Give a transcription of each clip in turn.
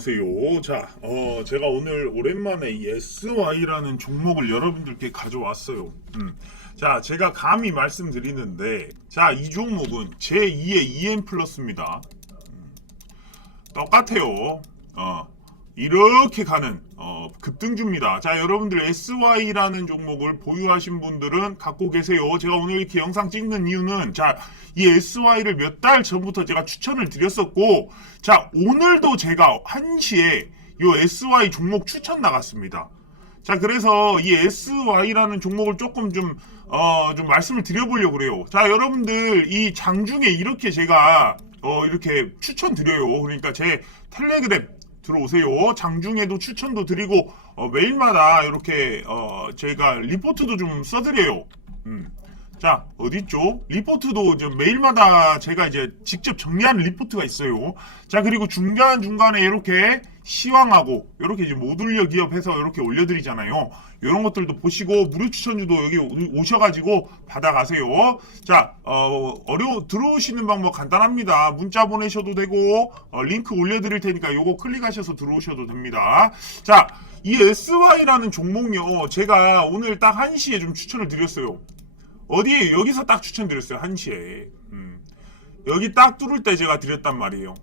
안녕하세요. 자, 어, 제가 오늘 오랜만에 이 SY라는 종목을 여러분들께 가져왔어요. 음. 자, 제가 감히 말씀드리는데, 자, 이 종목은 제2의 EM 플러스입니다. 음. 똑같아요. 어, 이렇게 가는 어, 급등주입니다. 자, 여러분들 SY라는 종목을 보유하신 분들은 갖고 계세요. 제가 오늘 이렇게 영상 찍는 이유는 자, 이 SY를 몇 달 전부터 제가 추천을 드렸었고, 자, 오늘도 제가 1시에 이 SY 종목 추천 나갔습니다. 자, 그래서 이 SY라는 종목을 조금 좀, 어, 좀 말씀을 드려보려고 그래요. 자, 여러분들, 이 장중에 이렇게 제가, 어, 이렇게 추천드려요. 그러니까 제 텔레그램 들어오세요. 장중에도 추천도 드리고, 어, 매일마다 이렇게, 어, 제가 리포트도 좀 써드려요. 음. 자, 어딨죠? 리포트도 이제 매일마다 제가 이제 직접 정리하는 리포트가 있어요. 자, 그리고 중간 중간에 이렇게 시황하고, 이렇게 이제 모듈려 기업해서 이렇게 올려드리잖아요. 이런 것들도 보시고, 무료 추천주도 여기 오- 오셔가지고 받아가세요. 자, 어, 어려, 들어오시는 방법 간단합니다. 문자 보내셔도 되고, 어, 링크 올려드릴 테니까 요거 클릭하셔서 들어오셔도 됩니다. 자, 이 SY라는 종목요, 제가 오늘 딱 1시에 좀 추천을 드렸어요. 어디에 여기서 딱 추천드렸어요 1시에 음. 여기 딱 뚫을 때 제가 드렸단 말이에요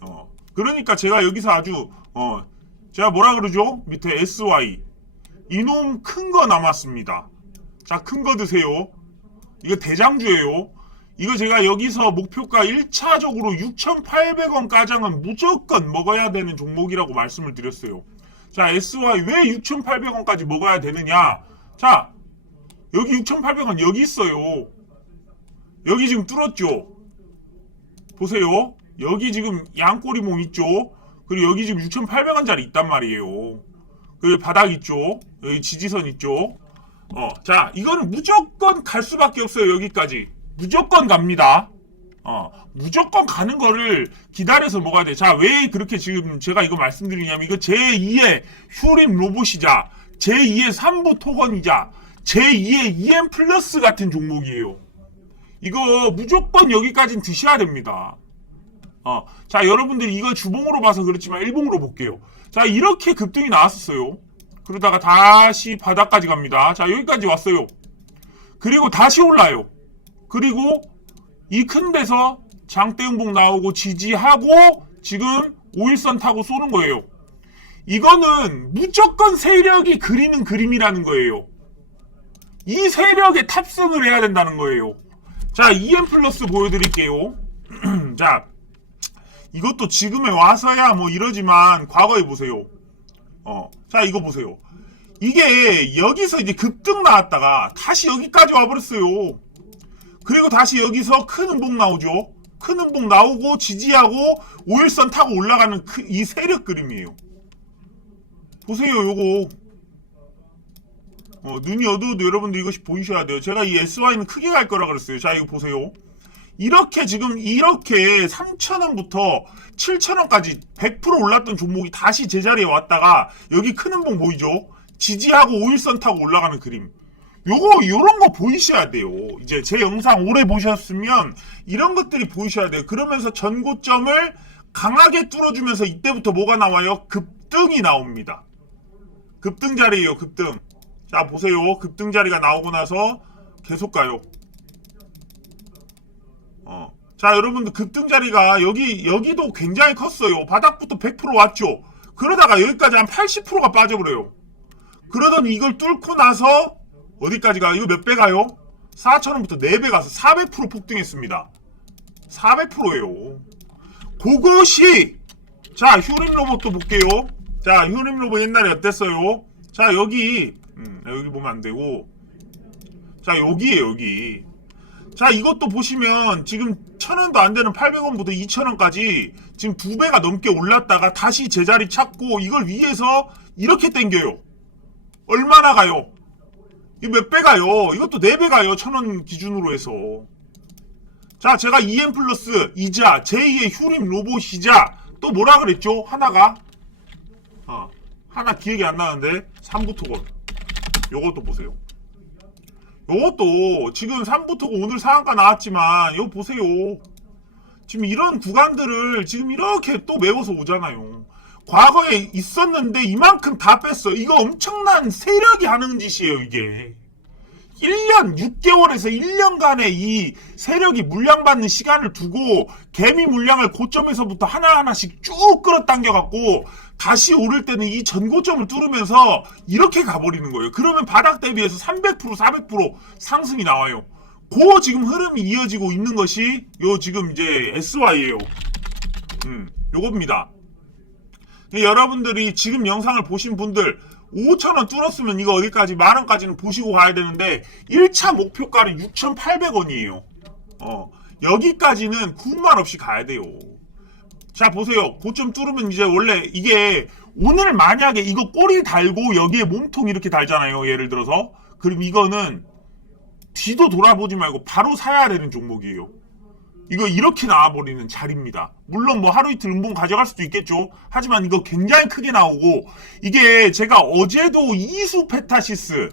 어. 그러니까 제가 여기서 아주 어 제가 뭐라 그러죠 밑에 SY 이놈 큰 거 남았습니다 자 큰 거 드세요 이거 대장주예요 이거 제가 여기서 목표가 1차적으로 6,800원 가장은 무조건 먹어야 되는 종목이라고 말씀을 드렸어요 자 SY 왜 6,800원까지 먹어야 되느냐 자 여기 6,800원 여기 있어요. 여기 지금 뚫었죠. 보세요. 여기 지금 양꼬리몽 있죠. 그리고 여기 지금 6,800원짜리 있단 말이에요. 그리고 바닥 있죠. 여기 지지선 있죠. 어, 자, 이거는 무조건 갈 수밖에 없어요. 여기까지. 무조건 갑니다. 어, 무조건 가는 거를 기다려서 먹어야 돼. 자, 왜 그렇게 지금 제가 이거 말씀드리냐면, 이거 제2의 휴림 로봇이자, 제2의 3부 토건이자, 제2의 EM 플러스 같은 종목이에요. 이거 무조건 여기까지는 드셔야 됩니다. 어, 자, 여러분들 이거 주봉으로 봐서 그렇지만 일봉으로 볼게요. 자, 이렇게 급등이 나왔었어요. 그러다가 다시 바닥까지 갑니다. 자, 여기까지 왔어요. 그리고 다시 올라요. 그리고 이 큰 데서 장대음봉 나오고 지지하고 지금 5일선 타고 쏘는 거예요. 이거는 무조건 세력이 그리는 그림이라는 거예요. 이 세력에 탑승을 해야 된다는 거예요. 자, EM 플러스 보여드릴게요. 자, 이것도 지금에 와서야 뭐 이러지만 과거에 보세요. 어, 자, 이거 보세요. 이게 여기서 이제 급등 나왔다가 다시 여기까지 와버렸어요. 그리고 다시 여기서 큰 음봉 나오죠. 큰 음봉 나오고 지지하고 5일선 타고 올라가는 그- 이 세력 그림이에요. 보세요, 요거. 어, 눈이 어두워도 여러분들 이것이 보이셔야 돼요. 제가 이 SY는 크게 갈 거라 그랬어요. 자, 이거 보세요. 이렇게 지금 이렇게 3,000원부터 7,000원까지 100% 올랐던 종목이 다시 제자리에 왔다가 여기 큰 음봉 보이죠? 지지하고 5일선 타고 올라가는 그림. 요거 요런 거 보이셔야 돼요. 이제 제 영상 오래 보셨으면 이런 것들이 보이셔야 돼요. 그러면서 전고점을 강하게 뚫어주면서 이때부터 뭐가 나와요? 급등이 나옵니다. 급등 자리예요. 급등. 자 보세요. 급등 자리가 나오고 나서 계속 가요. 어. 자 여러분들 급등 자리가 여기 여기도 굉장히 컸어요. 바닥부터 100% 왔죠. 그러다가 여기까지 한 80%가 빠져버려요. 그러더니 이걸 뚫고 나서 어디까지 가? 이거 몇 배 가요? 4천원부터 4배 가서 400% 폭등했습니다. 400%예요. 그것이 자 휴림 로봇도 볼게요. 자 휴림 로봇 옛날에 어땠어요? 자 여기 음, 여기 보면 안 되고 자 여기에요 여기 자 이것도 보시면 지금 천원도 안 되는 800원부터 2천원까지 지금 두 배가 넘게 올랐다가 다시 제자리 찾고 이걸 위해서 이렇게 땡겨요 얼마나 가요? 이몇 배 가요? 이것도 네 배 가요. 천원 기준으로 해서. 자, 제가 EM 플러스 이자 제2의 휴림 로봇이자 또 뭐라 그랬죠? 하나가 어, 하나 기억이 안 나는데 3부 토건. 요것도 보세요. 요것도 지금 3부 토건 오늘 상한가 나왔지만 이거 보세요. 지금 이런 구간들을 지금 이렇게 또 메워서 오잖아요. 과거에 있었는데 이만큼 다 뺐어. 이거 엄청난 세력이 하는 짓이에요, 이게. 1년 6개월에서 1년간의 이 세력이 물량받는 시간을 두고 개미 물량을 고점에서부터 하나하나씩 쭉 끌어당겨 갖고 다시 오를 때는 이 전고점을 뚫으면서 이렇게 가버리는 거예요. 그러면 바닥 대비해서 300% 400% 상승이 나와요. 그 지금 흐름이 이어지고 있는 것이 요 지금 이제 SY예요. 음, 요겁니다. 여러분들이 지금 영상을 보신 분들 5천원 뚫었으면 이거 어디까지 만원까지는 보시고 가야 되는데 1차 목표가는 6,800원이에요. 어, 여기까지는 구만 없이 가야 돼요. 자 보세요. 고점 뚫으면 이제 원래 이게 오늘 만약에 이거 꼬리 달고 여기에 몸통 이렇게 달잖아요. 예를 들어서 그럼 이거는 뒤도 돌아보지 말고 바로 사야 되는 종목이에요. 이거 이렇게 나와버리는 자리입니다. 물론 뭐 하루 이틀 음봉 가져갈 수도 있겠죠. 하지만 이거 굉장히 크게 나오고 이게 제가 어제도 이수 페타시스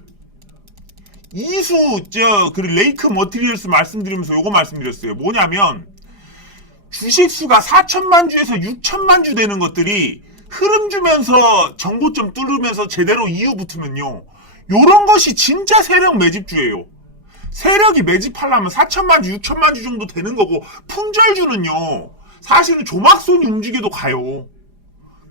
이수 저 그 레이크 머티리얼스 말씀드리면서 요거 말씀드렸어요. 뭐냐면 주식 수가 4천만 주에서 6천만 주 되는 것들이 흐름 주면서 정보점 뚫으면서 제대로 이유 붙으면요. 요런 것이 진짜 세력 매집주예요. 세력이 매집하려면 4천만 주, 6천만 주 정도 되는 거고 품절주는요. 사실은 조막손이 움직여도 가요.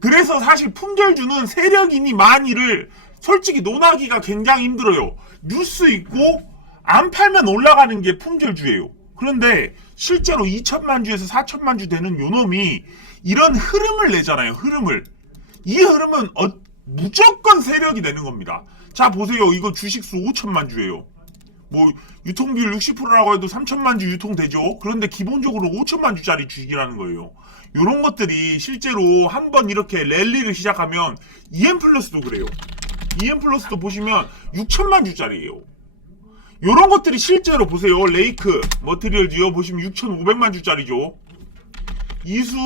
그래서 사실 품절주는 세력이니 많이를 솔직히 논하기가 굉장히 힘들어요. 뉴스 있고 안 팔면 올라가는 게 품절주예요. 그런데 실제로 2천만 주에서 4천만 주 되는 요놈이 이런 흐름을 내잖아요. 흐름을. 이 흐름은 어- 무조건 세력이 되는 겁니다. 자 보세요. 이거 주식수 5천만 주예요. 뭐 유통비율 60%라고 해도 3천만 주 유통되죠. 그런데 기본적으로 5천만 주짜리 주식이라는 거예요. 이런 것들이 실제로 한번 이렇게 랠리를 시작하면 EM 플러스도 그래요. EM 플러스도 보시면 6천만 주짜리예요. 이런 것들이 실제로 보세요. 레이크 머티리얼 지어 보시면 6,500만 주짜리죠. 이수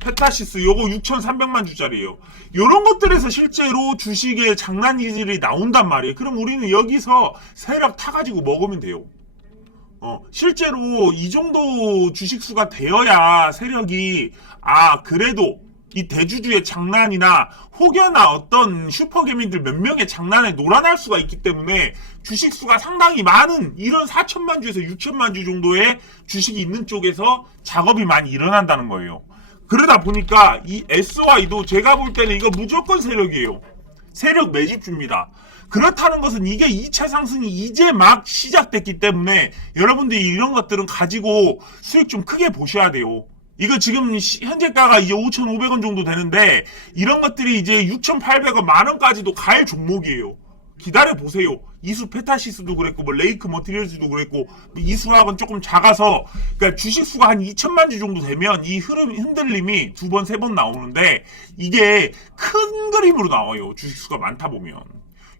페타시스 요거 6,300만 주짜리예요. 요런 것들에서 실제로 주식의 장난기질이 나온단 말이에요. 그럼 우리는 여기서 세력 타 가지고 먹으면 돼요. 어, 실제로 이 정도 주식 수가 되어야 세력이 아 그래도 이 대주주의 장난이나 혹여나 어떤 슈퍼개미들 몇 명의 장난에 놀아날 수가 있기 때문에 주식 수가 상당히 많은 이런 4천만 주에서 6천만 주 정도의 주식이 있는 쪽에서 작업이 많이 일어난다는 거예요. 그러다 보니까 이 SY도 제가 볼 때는 이거 무조건 세력이에요. 세력 매집주입니다. 그렇다는 것은 이게 2차 상승이 이제 막 시작됐기 때문에 여러분들이 이런 것들은 가지고 수익 좀 크게 보셔야 돼요. 이거 지금 시- 현재가가 이제 5,500원 정도 되는데 이런 것들이 이제 6,800원 만 원까지도 갈 종목이에요. 기다려 보세요. 이수 페타시스도 그랬고 뭐 레이크 머티리얼즈도 그랬고 뭐 이수학은 조금 작아서 그러니까 주식 수가 한 2천만 주 정도 되면 이 흐름 흔들림이 두 번세번 나오는데 이게 큰 그림으로 나와요. 주식 수가 많다 보면.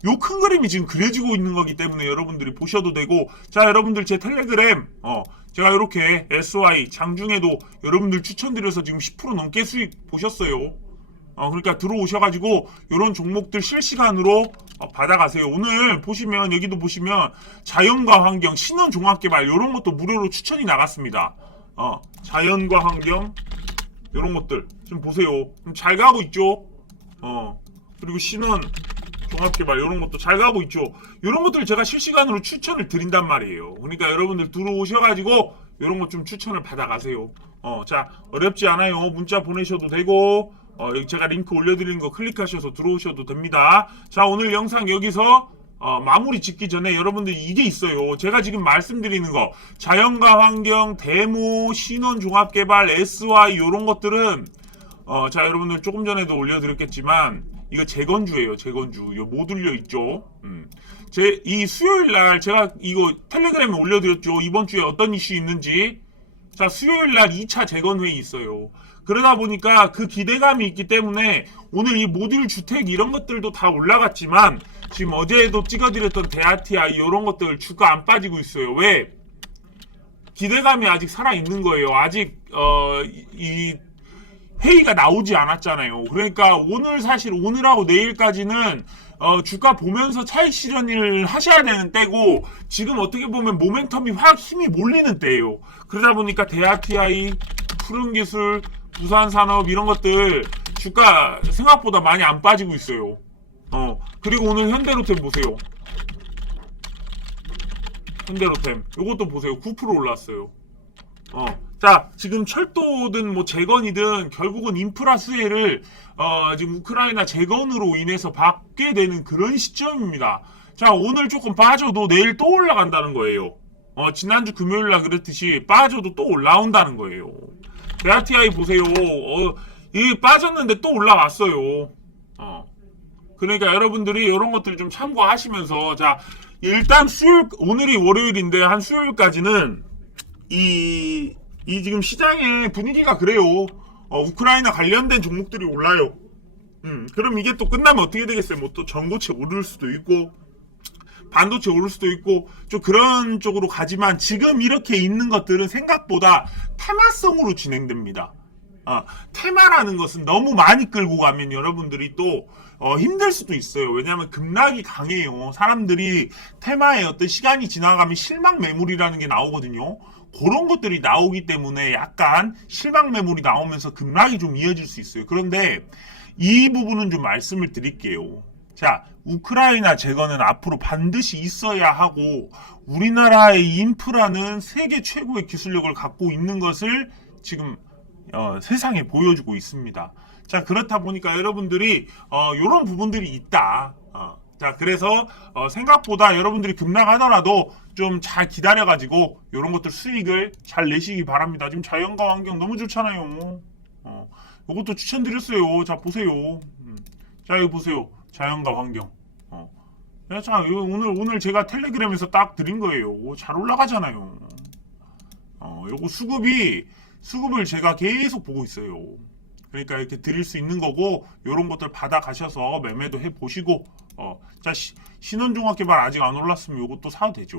요 큰 그림이 지금 그려지고 있는 거기 때문에 여러분들이 보셔도 되고 자 여러분들 제 텔레그램 어 제가 이렇게 SY 장중에도 여러분들 추천드려서 지금 10% 넘게 수익 보셨어요. 어, 그러니까 들어오셔가지고 이런 종목들 실시간으로 어, 받아가세요. 오늘 보시면 여기도 보시면 자연과 환경, 신원 종합개발 이런 것도 무료로 추천이 나갔습니다. 어, 자연과 환경 이런 것들 좀 보세요. 좀잘 가고 있죠. 어, 그리고 신원 종합개발 이런 것도 잘 가고 있죠. 이런 것들 제가 실시간으로 추천을 드린단 말이에요. 그러니까 여러분들 들어오셔가지고 이런 것 좀 추천을 받아가세요. 어, 자 어렵지 않아요. 문자 보내셔도 되고 어, 제가 링크 올려드리는 거 클릭하셔서 들어오셔도 됩니다. 자 오늘 영상 여기서 어, 마무리 짓기 전에 여러분들 이게 있어요. 제가 지금 말씀드리는 거 자연과 환경, 데모, 신원 종합개발, SY 이런 것들은 어, 자 여러분들 조금 전에도 올려드렸겠지만 이거 재건주예요. 재건주. 이거 못 올려 있죠. 음. 제 이 수요일 날 제가 이거 텔레그램에 올려드렸죠. 이번 주에 어떤 이슈 있는지. 자 수요일 날 2차 재건 회의 있어요. 그러다 보니까 그 기대감이 있기 때문에 오늘 이 모듈 주택 이런 것들도 다 올라갔지만 지금 어제도 찍어드렸던 대아티아 이런 것들 주가 안 빠지고 있어요. 왜? 기대감이 아직 살아 있는 거예요. 아직 어이 이 회의가 나오지 않았잖아요. 그러니까 오늘 사실 오늘하고 내일까지는 어, 주가 보면서 차익 실현을 하셔야 되는 때고 지금 어떻게 보면 모멘텀이 확 힘이 몰리는 때예요. 그러다 보니까 대아티아이, 푸른 기술, 부산 산업 이런 것들 주가 생각보다 많이 안 빠지고 있어요. 어 그리고 오늘 현대로템 보세요. 현대로템 이것도 보세요. 9% 올랐어요. 어, 자, 지금 철도든 뭐 재건이든 결국은 인프라 수혜를 어, 지금 우크라이나 재건으로 인해서 받게 되는 그런 시점입니다. 자, 오늘 조금 빠져도 내일 또 올라간다는 거예요. 어, 지난주 금요일 날 그랬듯이 빠져도 또 올라온다는 거예요. 베아티아이 보세요. 어, 이 빠졌는데 또 올라왔어요. 어. 그러니까 여러분들이 이런 것들 좀 참고하시면서 자, 일단 수요일 오늘이 월요일인데 한 수요일까지는 이, 이 지금 시장의 분위기가 그래요. 어, 우크라이나 관련된 종목들이 올라요. 음, 그럼 이게 또 끝나면 어떻게 되겠어요? 뭐 또 전고체 오를 수도 있고, 반도체 오를 수도 있고, 좀 그런 쪽으로 가지만 지금 이렇게 있는 것들은 생각보다 테마성으로 진행됩니다. 아, 테마라는 것은 너무 많이 끌고 가면 여러분들이 또 어, 힘들 수도 있어요. 왜냐하면 급락이 강해요. 사람들이 테마에 어떤 시간이 지나가면 실망 매물이라는 게 나오거든요. 그런 것들이 나오기 때문에 약간 실망 매물이 나오면서 급락이 좀 이어질 수 있어요. 그런데 이 부분은 좀 말씀을 드릴게요. 자, 우크라이나 재건은 앞으로 반드시 있어야 하고 우리나라의 인프라는 세계 최고의 기술력을 갖고 있는 것을 지금 어, 세상에 보여주고 있습니다. 자 그렇다 보니까 여러분들이 어, 이런 부분들이 있다. 어, 자 그래서 어, 생각보다 여러분들이 급락하더라도 좀 잘 기다려가지고 이런 것들 수익을 잘 내시기 바랍니다. 지금 자연과 환경 너무 좋잖아요. 어, 이것도 추천드렸어요. 자 보세요. 음. 자 이거 보세요. 자연과 환경. 어. 야, 자 오늘 오늘 제가 텔레그램에서 딱 드린 거예요. 오, 잘 올라가잖아요. 어, 요거 수급이 수급을 제가 계속 보고 있어요. 그러니까 이렇게 드릴 수 있는 거고 요런 것들 받아 가셔서 매매도 해 보시고 어, 자 시, 신원종합개발 아직 안 올랐으면 요것도 사도 되죠.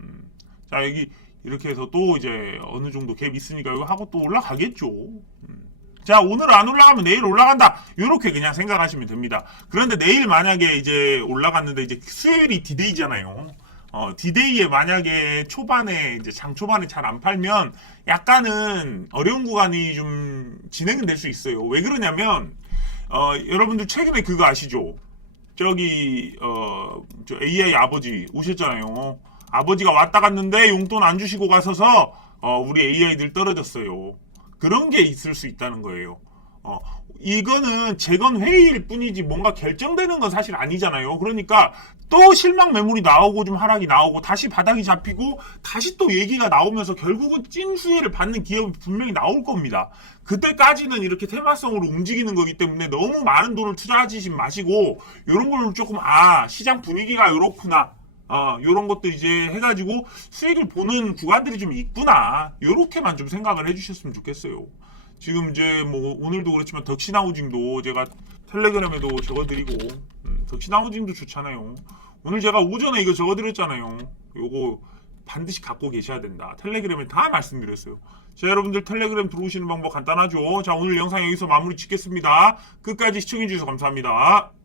음. 자 여기 이렇게 해서 또 이제 어느 정도 갭 있으니까 이거 하고 또 올라가겠죠. 음. 자 오늘 안 올라가면 내일 올라간다 이렇게 그냥 생각하시면 됩니다. 그런데 내일 만약에 이제 올라갔는데 이제 수요일이 디데이잖아요. 어, 디데이에 만약에 초반에 이제 장 초반에 잘 안 팔면 약간은 어려운 구간이 좀 진행은 될 수 있어요. 왜 그러냐면 어, 여러분들 최근에 그거 아시죠? 저기 어, 저 AI 아버지 오셨잖아요. 아버지가 왔다 갔는데 용돈 안 주시고 가서서 어, 우리 AI들 떨어졌어요. 그런 게 있을 수 있다는 거예요. 어, 이거는 재건 회의일 뿐이지 뭔가 결정되는 건 사실 아니잖아요. 그러니까 또 실망 매물이 나오고 좀 하락이 나오고 다시 바닥이 잡히고 다시 또 얘기가 나오면서 결국은 찐 수혜를 받는 기업이 분명히 나올 겁니다. 그때까지는 이렇게 테마성으로 움직이는 거기 때문에 너무 많은 돈을 투자하지 마시고 이런 걸로 조금 아 시장 분위기가 이렇구나 어, 요런 것들 이제 해가지고 수익을 보는 구간들이 좀 있구나. 요렇게만 좀 생각을 해주셨으면 좋겠어요. 지금 이제 뭐 오늘도 그렇지만 덕시나우징도 제가 텔레그램에도 적어드리고 음, 덕시나우징도 좋잖아요. 오늘 제가 오전에 이거 적어드렸잖아요. 요거 반드시 갖고 계셔야 된다. 텔레그램에 다 말씀드렸어요. 자 여러분들 텔레그램 들어오시는 방법 간단하죠. 자 오늘 영상 여기서 마무리 짓겠습니다. 끝까지 시청해주셔서 감사합니다.